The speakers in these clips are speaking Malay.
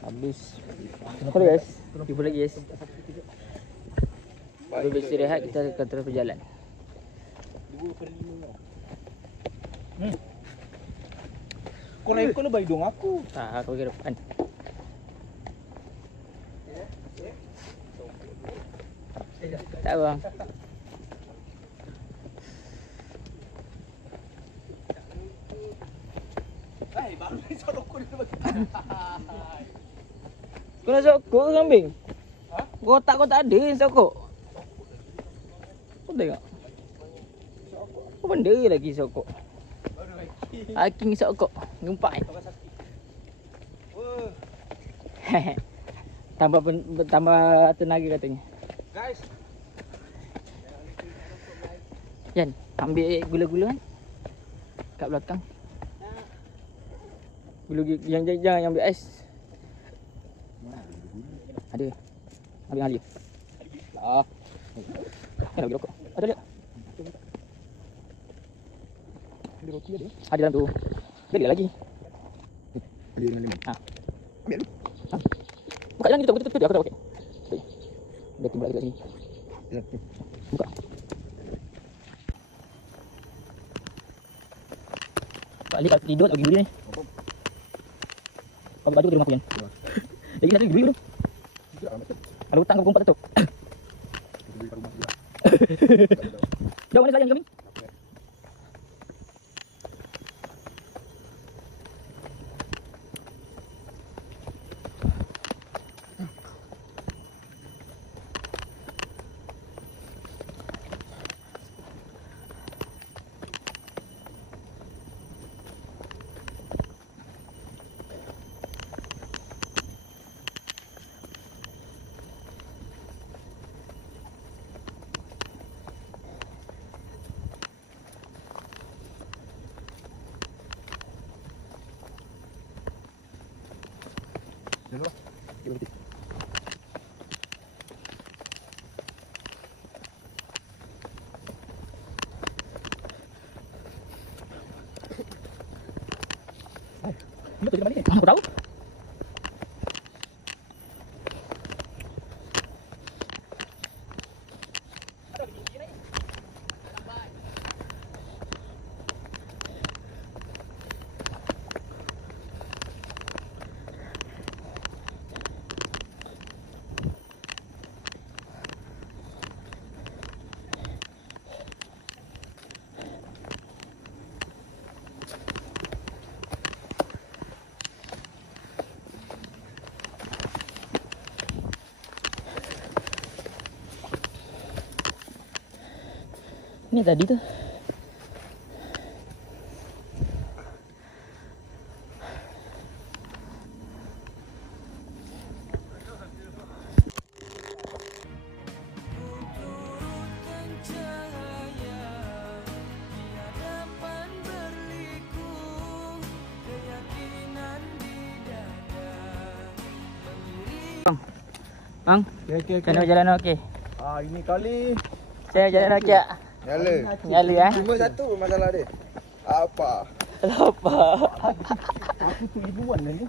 Habis. Kenapa guys? Jumpa lagi guys. Baru beristirahat, kita akan terus berjalan. 2/5. Kau rekod lebih hidung aku. Tak, aku pergi depan. Tak bang. Baru ni sokok dia bagi. Kau nak sokok ke kambing? Ha? Kau tak ada sokok. Kau tengok. Apa benda lagi sokok? Haking sokok. Gempak ni. Tambah tenaga katanya. Guys. Jan, ambil gula-gula kan? Kat belakang. Gula yang jangan ambil ais. Ada. Ambil Ali. Lah. Kan lagi rokok. Ada lihat. Ada roti ada. Ada dalam tu. Beli lagi. Beli dengan lemon. Ha. Ambil dulu. Ha. Buka jalan gitu, betul aku tak okey. Dia timbul lagi kat sini. Ya. Buka. Balik kat tidur tak pergi beli ni. Kau baju tu rumah aku Jan. Lagi satu beli tu. Ada hutang kau kumpat tu. Beli kat rumah juga. Jauh mana sayang kami? Jangan lah. Dia berhenti. Betul di mana ni? Mana aku tahu? Ni tadi tu. Bang, Okey. macam mana jalan okey? Ini kali Saya jalan okey tak? nyala. Nyala eh? Cuma satu masalah dia. Apa? Apa? Aku tu ibuan dah ni.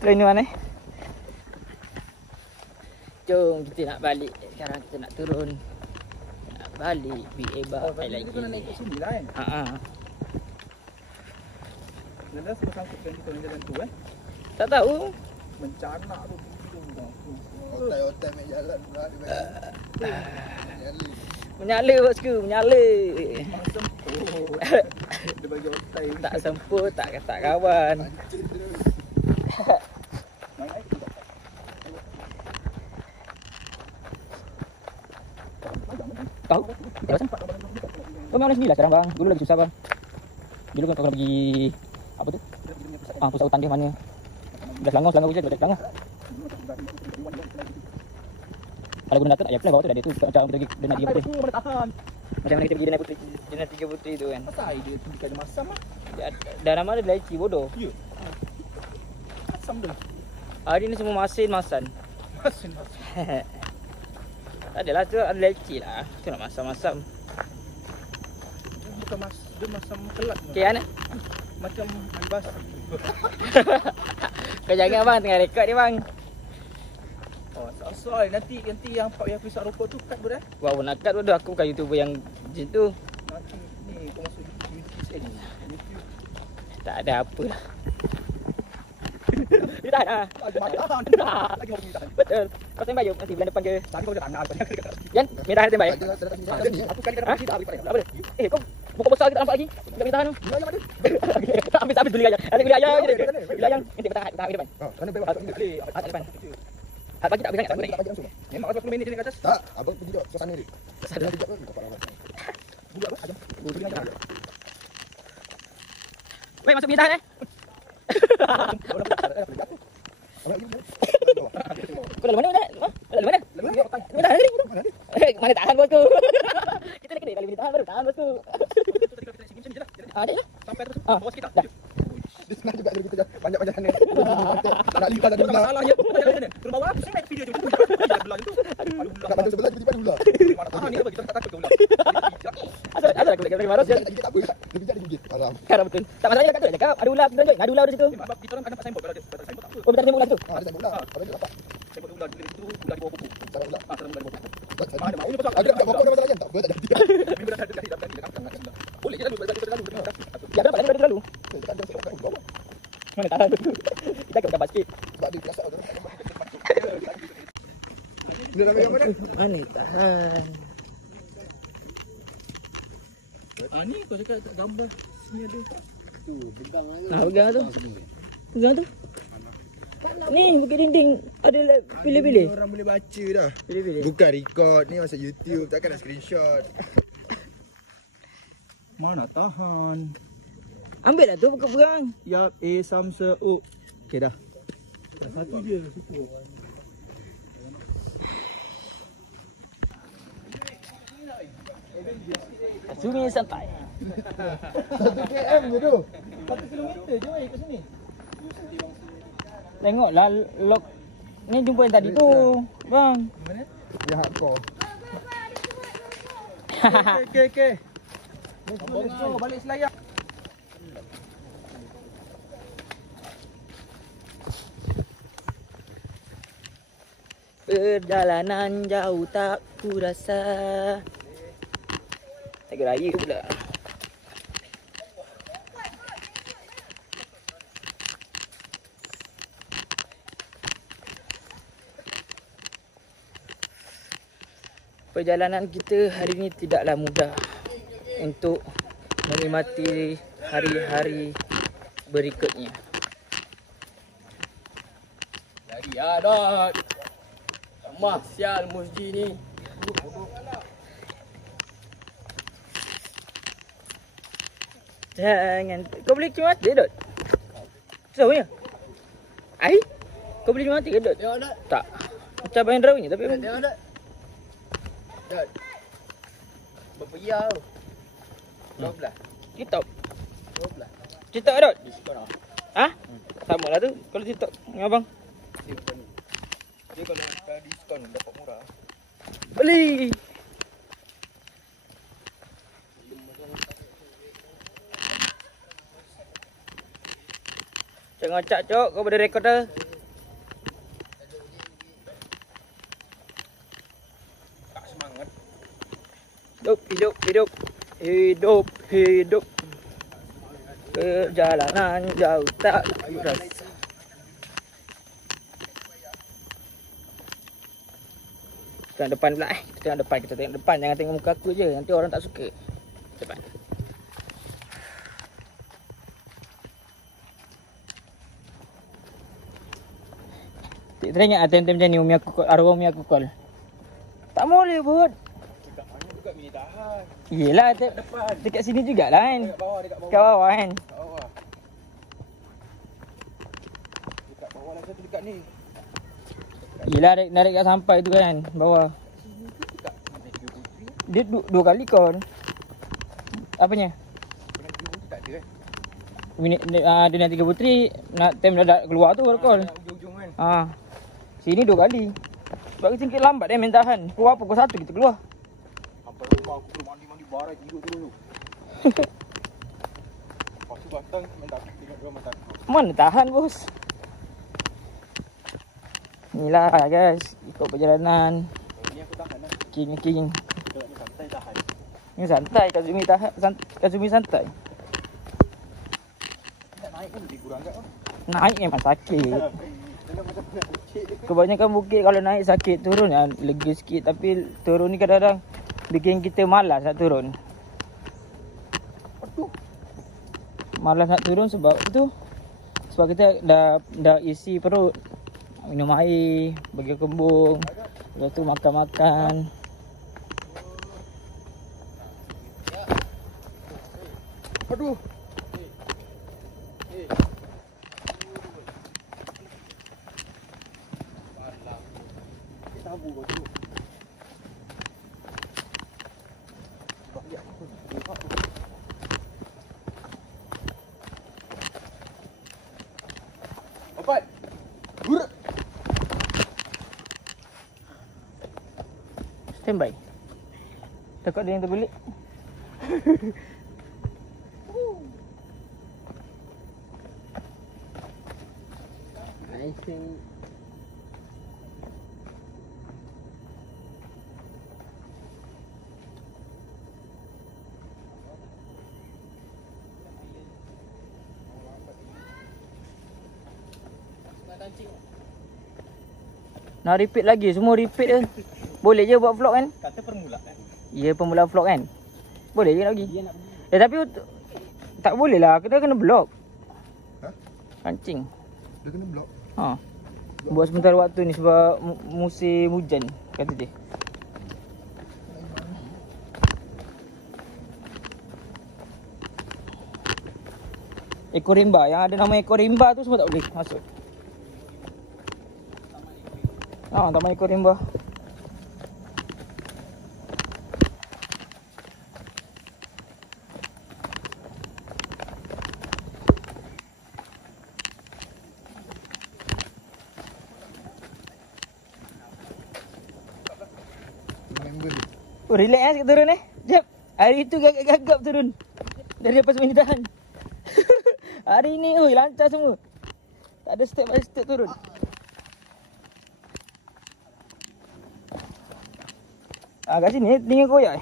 Train ni mana? Jom kita nak balik. Sekarang kita nak turun. Nak balik BA baik lagi. Kita nak naik ke sini lah kan? Ha. Nanda sebab sangkutkan kita dengan jalan tu Tak tahu. Mencanak tu. Otai-otai main jalan pula dia nyala. Menyala bosku, menyala. Memang sempur. Dia bagi otai. Tak sempur, tak kawan. Main air tak? Tahu? Tak pasang. Oh memang sendiri lah sekarang bang. Dulu lagi susah bang. Dulu kan kau kena pergi apa tu? Pusat hutan dia mana? Dah Selangor je, dah Selangor. Kalau guna data tak payah bawa tu dah dia tu macam kita pergi Dana 3 Puteri. Mana tahan? Macam mana kita pergi Dana Puteri, Dana 3 Puteri tu kan. Asal dia tu bukan masam ah. Dah nama dia leci bodoh. Ya. Masam dah. Hari ni semua masin masan. Masin. Adalah tu ada leceh lah. Tu nak masam-masam. Bukan dia masam kelat. Okey Ana. Macam albas. Kau jangan bang tengah rekod ni bang. Oh, soal nanti yang pisau rokok tu cut ber eh. Wah, nak kat tu aku bukan YouTuber yang macam tu. Nanti ni kau masuk YouTube. Tak ada apa lah. Dia dah dah. Lagi mau minta. Betul. Kau tembak jom nanti bulan depan ke. Tadi kau dah tangan kau. Jan, merah ada tembak ya? Aku kali kena cerita habis pada. Tak boleh. Kau muka besar kita nampak lagi. Tak boleh tahan tu. Ya, ada. Habis beli aja. Ada beli aja. Beli aja. Nanti bertahan depan. Mana bebas tak boleh. Ada depan. Pagi tak boleh sangat. Tak pagi langsung. Memang 10 minit dia ke atas. Tak, abang pergi duduk ke sana ni. Sana kejap ke kau parah. Budak apa? Ajam. Pergi aja. Wei, masuk minta eh. Kau dalam mana dah? Dalam mana? Minta negeri tu. Mana tahan bosku. Kita nak kena kali tahan baru tahan bosku. Ada lah. Sampai terus bawa sikit tak? Dia senang juga dia kerja banyak-banyak sana. Tak nak lipat ada Bukan ular. masalah je. Turun bawah aku sini video tu. Belah tu. Nak bantu sebelah tiba-tiba ada ular. Mana tahan ni kita tak takut ke ular. Ada aku lagi marah Dia sial. tak gigit tak apa. Dia gigit dia gigit. Haram. Sekarang betul. Tak masalahnya dekat tu cakap ada ular kita tunjuk. Ada ular di situ. Kita orang kan dapat signboard kalau ada signboard tak apa. Oh, bentar tembak ular tu. Ada tembok ular. Kalau dia dapat. Signboard ular di situ ular di bawah buku. Sarang ular. Sarang ular di bawah buku. Ada Ada mau ni pasal. tak pokok ada masalah kan? Tak apa tak jadi. Minggu dah dah. Boleh kita lalu. Ya berapa lagi lalu? Kita ada sebab kat bawah. Mana tahan tu. Kita kena basket. Sebab dia biasa tu. Dia dah pegang mana? Mana tahan. Ni kau cakap tak gambar sini ada. Nah, pegang tu. Pegang tu. Ni bukit dinding ada pilih-pilih. Orang boleh baca dah. Pilih-pilih. Bukan record ni masa YouTube, takkan nak screenshot. Mana tahan. Ambil lah tu bukan perang. Yap, Samsa U. Okey dah. Satu je situ. Sungai sampai. 1 km je tu. 1 kilometer je kat sini. Tengoklah log ni jumpa yang tadi tu. Bang. Mana? Dia hardcore. Okey. Let's go, balik Selayar. Perjalanan jauh tak kurasa. Lagi raya pula. Perjalanan kita hari ini tidaklah mudah untuk menikmati hari-hari berikutnya. Lagi ada. Mah sial Musji ni. Jangan. Kau boleh cuma mati, Dot? Susah punya. Ai? Kau boleh cuma mati ke, Dot? Tengok tak? Tak. Macam main drawing je tapi Tengok tak? Dot. Berapa ya tu? 12. TikTok. 12. TikTok, Dot? Diskon ah. Ha? Sama lah tu. Kalau TikTok dengan abang. Dia kalau diskon dapat murah. Beli. Jangan cak cok, kau boleh rekod dah. Tak semangat. Hidup. Perjalanan jauh tak kurasa. Tengok depan pula Kita tengok depan. Jangan tengok muka aku je. Nanti orang tak suka. Depan. Tak teringat time-time macam ni arwah umi aku call. Tak boleh buat. Dekat mana juga mini tahan. Yelah dekat sini jugalah kan. Dekat bawah. Kat bawah kan. Kat bawah. Dekat bawah lah satu dekat ni. Yelah narik kat sampai tu kan. Bawah. Dekat Negeri Putri. Dia dua kali call. Apanya? Dengan Negeri Putri tak ada kan? Dia nak 3 putri. Nak time dah keluar tu baru call. Ujung-ujung kan. Sini 2 kali. Sebab kita sikit lambat main tahan. Pukul apa? Pukul 1 kita keluar. Sampai rumah aku belum mandi-mandi barai tidur terus tu. Lepas tu batang main tak tengok dia matang. Mana tahan bos. Inilah guys, ikut perjalanan. Ni aku tahan lah. King. Kita ni santai tahan. Ni santai, Kazumi tahan. Kazumi santai. Tak naik kan lebih kurang kat. Naik memang sakit. Tengok macam nak kecil dia. Kebanyakan bukit kalau naik sakit, turun lega sikit. Tapi turun ni kadang-kadang bikin kita malas nak turun. Aduh. Malas nak turun sebab tu. Sebab kita dah isi perut. Minum air, bagi kembung. Lepas tu makan-makan. Aduh. Tabu kau tu. Opat. Guruk. Standby. Takut ada yang terbelik. I think Nak repeat lagi, semua repeat je. Boleh je buat vlog kan? Kata permulaan. Ya, pemula vlog kan? Boleh je nak pergi. Dia nak pergi. Tapi tak boleh lah, kita kena vlog. Ha? Kancing. dia kena blok. Ha. Buat sebentar waktu ni sebab musim hujan kata dia. Ekor rimba, yang ada nama ekor rimba tu semua tak boleh masuk. Taman ekor rimba. Member dia. Oh, relax sikit turun Jap. Hari tu gagap turun. Dari lepas main tahan. Hari ni lancar semua. Tak ada step by step turun. Kat sini tinggal koyak.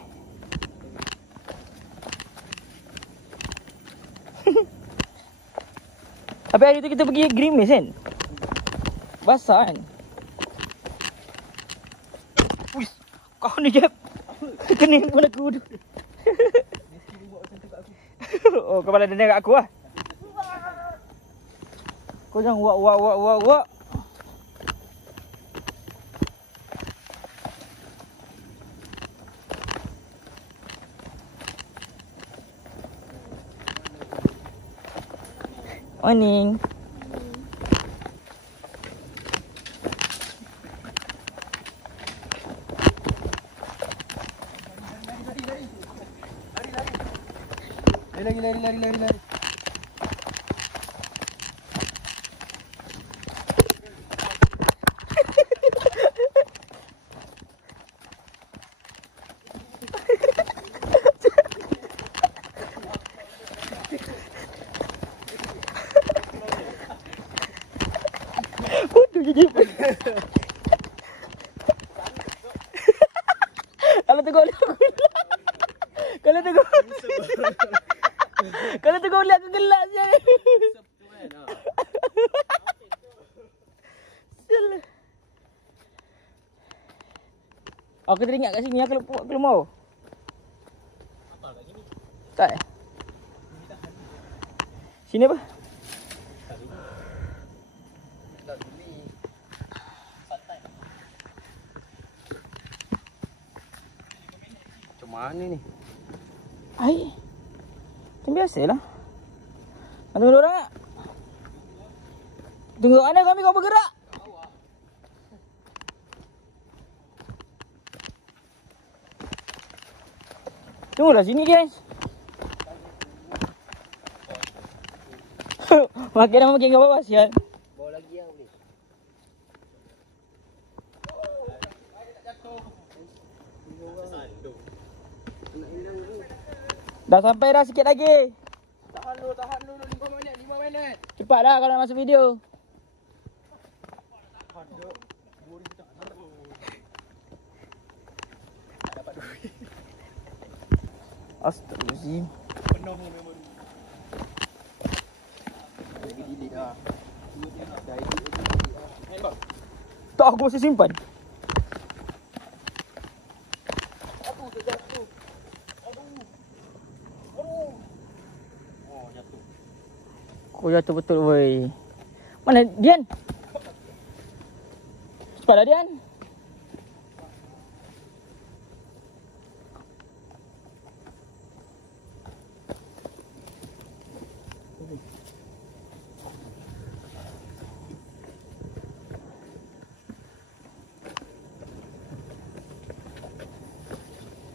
Tapi hari tu kita pergi Grimace kan? Basah kan? Uish, kau ni Jeb. Kening pun aku tu. Oh, kau balas dendam kat aku lah. Kau jangan wak. Morning. Lari. Bodoh je Jeb. Kalau tengok lihat aku gelak. Kalau tengok lihat aku gelak je. Sial. Aku teringat kat sini aku mau. Apa kat sini? Tak. Sini apa? Macam mana ni? Ai. Macam biasalah. Tunggu orang tak? Tunggu mana kami kau bergerak? Tunggulah sini guys. Makin lama makin kau bawah sial. Bawa lagi yang boleh. Dah sampai dah, sikit lagi. Tahan dulu 5 minit. Cepat dah kalau nak masuk video. Astagfirullahaladzim. Penuh memori. Lagi delete dah. Dah edit dah. Tak, aku masih simpan. Kau jatuh betul woi. Mana Dian? Cepatlah Dian.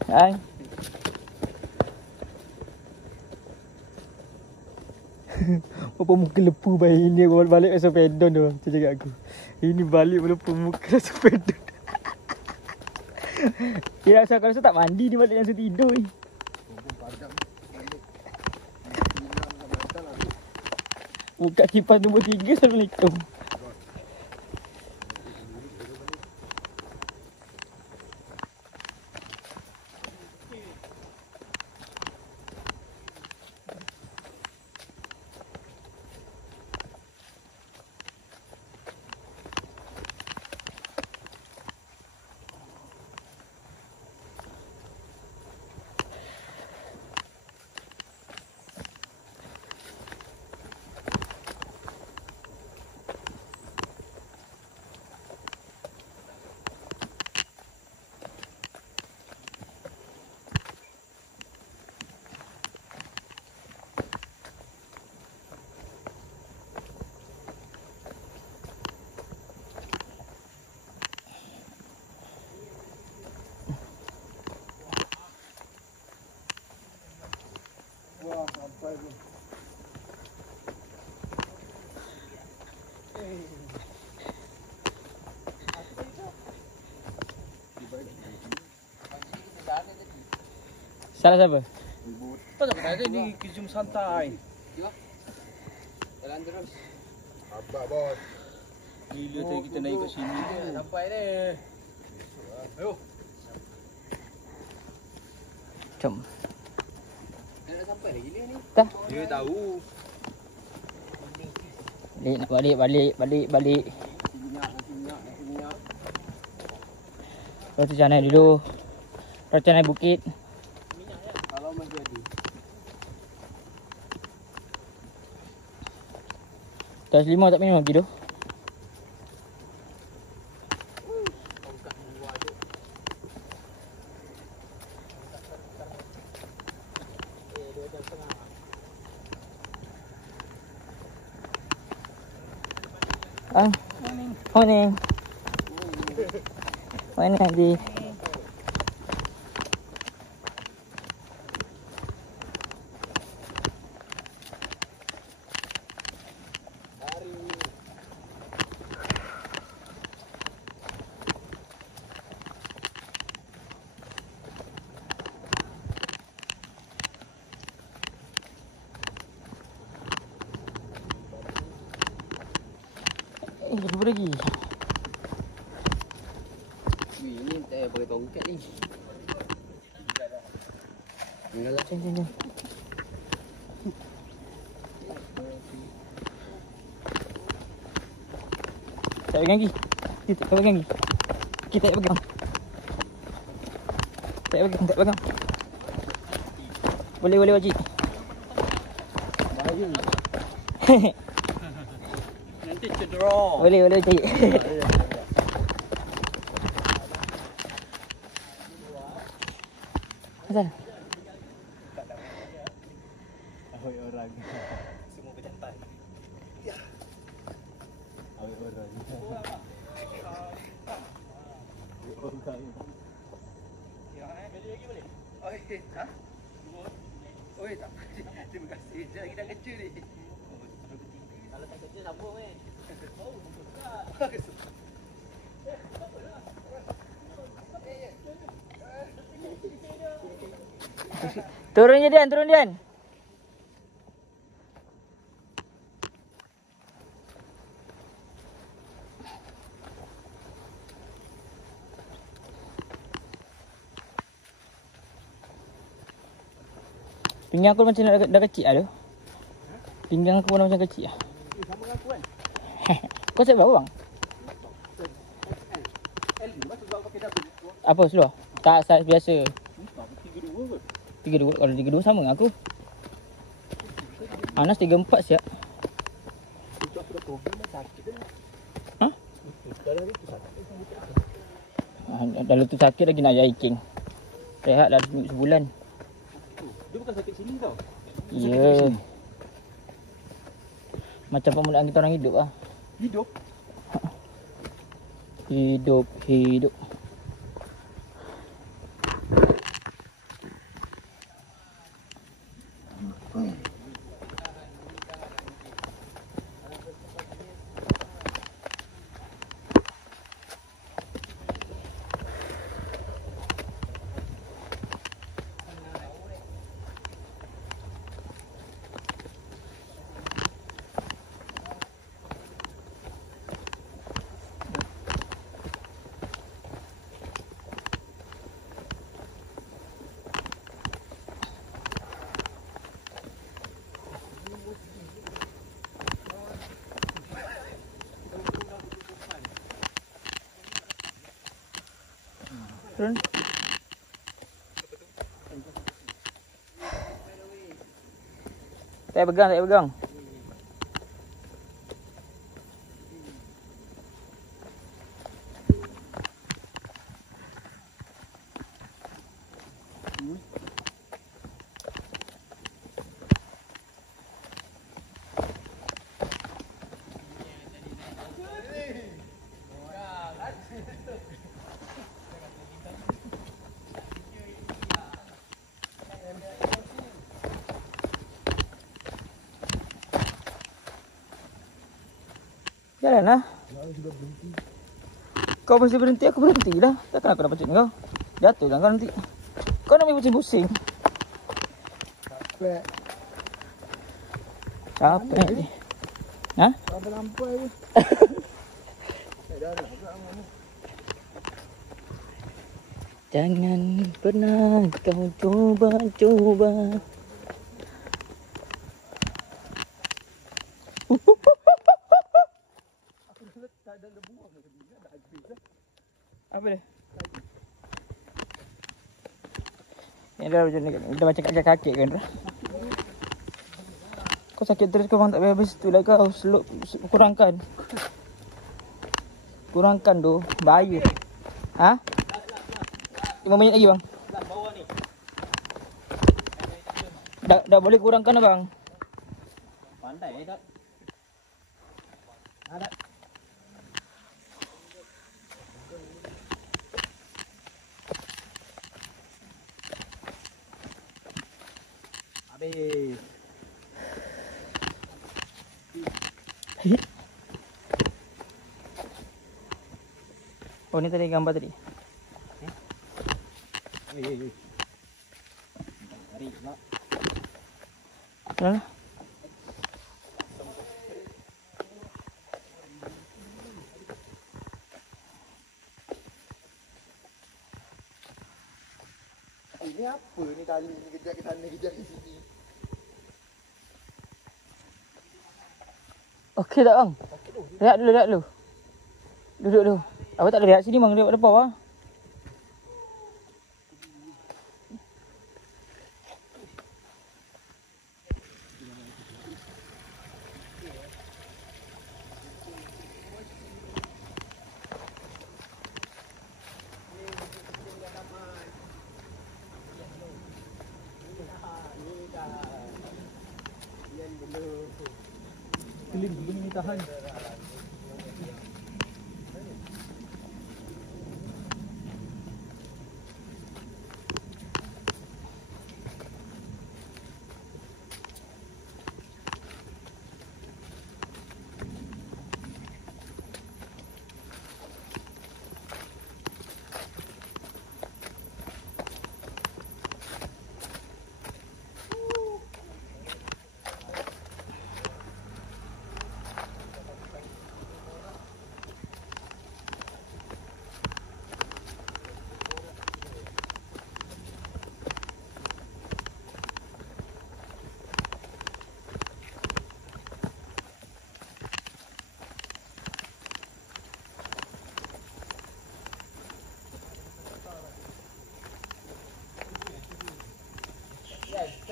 Hai. Apa muka lepu bayi ni balik masuk pedon tu. Macam cakap aku. Ini balik lepu muka masuk pedon. Dia rasa kalau tak mandi dia balik langsung tidur ni. Buka kipas nombor 3. Assalamualaikum. Wah, sampai tu. Salah siapa? Tak ada ada ni kejum santai. Jalan terus. Abang bos. Gila tadi kita naik kat sini. Sampai ni. Ayo. Jom. Dah sampai lagi ni. Dah. Dia tahu. Balik. Nasi minyak. Lepas tu jangan naik dulu. Lepas tu naik bukit. Kalau masih ada. Atas 5 tak minum lagi tu. Morning. Morning Adi. Jumpa lagi. Wih, ni tak pakai tongkat ni. Tinggal lah. Jom. Tak pegang lagi. Kita tak pegang lagi. Kita tak pegang. Tak pegang. Boleh wajib. Bahaya. Nanti cedera. Boleh wajib. Asal? Awet orang. Semua berjantai. Ya. Awet orang. Orang. Ya, beli lagi boleh? Oi, ha? Oi, tak. Terima kasih. Dia lagi dah kecil ni. Kalau tak kecil sambung kan. Oh, betul. Turun je Dian, turun Dian. Pinggang aku macam dah kecil lah tu. Pinggang aku pun macam kecil lah. Sama dengan aku kan? Kau set berapa bang? L ni masuk kau pakai double. Apa seluar? Tak, saiz biasa. 3-2 kot. 3-2, kalau 3-2 sama dengan aku. Anas 3-4 siap. Itu aku dah problem dah sakit dah. Ha? Dalam itu sakit. Dah lutut sakit lagi nak hiking. Rehat dah sebulan. Dia bukan sakit sini tau. Ya. Macam permulaan kita orang hidup lah. Hidup. Hidup. Turun. Tak pegang. Jalan lah. Kau mesti berhenti, aku berhenti lah. Takkan aku nak pencet kau. Jatuh kan kau nanti. Kau nak main pusing-pusing. Capek ni. Ha? Lampai je. Jangan pernah kau cuba. Apa dia? Ni dah macam ni. Dah macam kaki kan? Kau sakit terus kau bang tak habis tu lah kau. Kurangkan tu. Bahaya. Ha? 5 minit lagi bang. Bawah ni. Dah boleh kurangkan lah bang. Pandai tak? Ada. Habis. Oh ni tadi gambar tadi. Tarik pula. Jalan lah. Ini apa ni tali ni kejap ke sana kejap ke sini. Okey tak bang? Rehat dulu. Duduk dulu. Apa tak boleh rehat sini bang, rehat depan bawah. Keling belum ni tahan.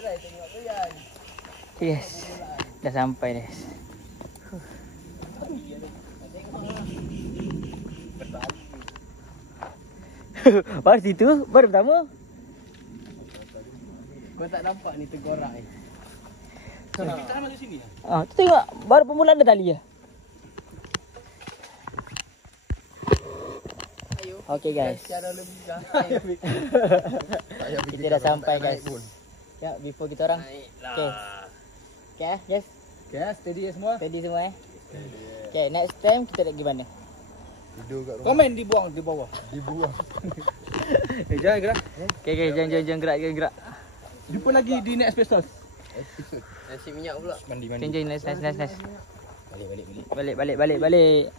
try tengok tu Yan. Yes. Dah sampai guys. Baru situ, baru pertama. Kau tak nampak ni tergorak ni. Kita masuk sini. Ah, tu tengok baru permulaan dah tali ya. Okay guys. Cara lebih dah. Kita dah sampai guys. Ya, before kita orang. Okay. Okay, yes. Okay, steady semua. Steady semua eh. Okay, next time kita nak pergi mana? Tidur kat rumah. Komen dibuang di bawah. Dibuang. Jangan gerak. Okay, jom gerak. Jumpa lagi di next episode. Nasi minyak pula. Mandi. Jom, nice. Balik. Balik.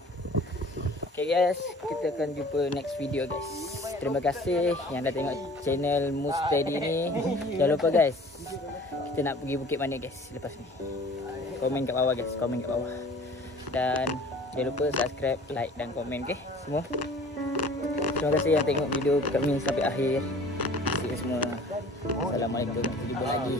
Okay guys, kita akan jumpa next video guys. Terima kasih yang dah tengok channel Mustedi ni. Jangan lupa guys, kita nak pergi Bukit Mana guys lepas ni. Komen kat bawah guys, Dan jangan lupa subscribe, like dan komen okay semua. Terima kasih yang tengok video kami sampai akhir. See you semua. Assalamualaikum. Kita jumpa lagi.